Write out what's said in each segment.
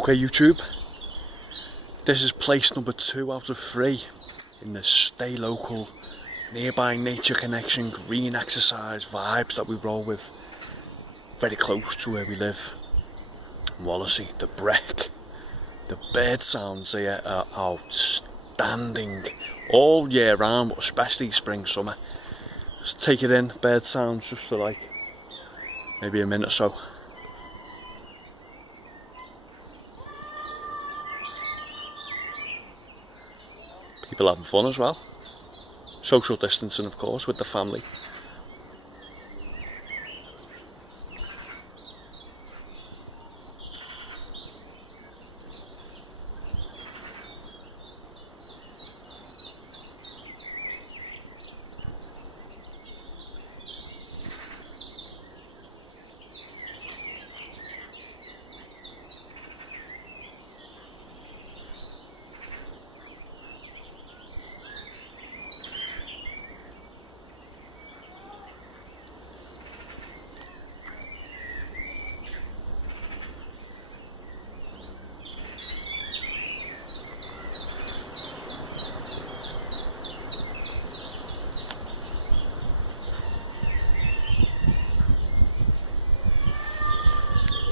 Okay YouTube, this is place number 2 out of 3 in the stay local, nearby nature connection, green exercise vibes that we roll with. Very close to where we live, in Wallasey, the Breck. The bird sounds here are outstanding all year round, but especially spring, summer. Just take it in, bird sounds, just for like maybe a minute or so. People having fun as well. Social distancing, of course, with the family.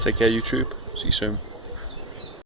Take care YouTube, see you soon.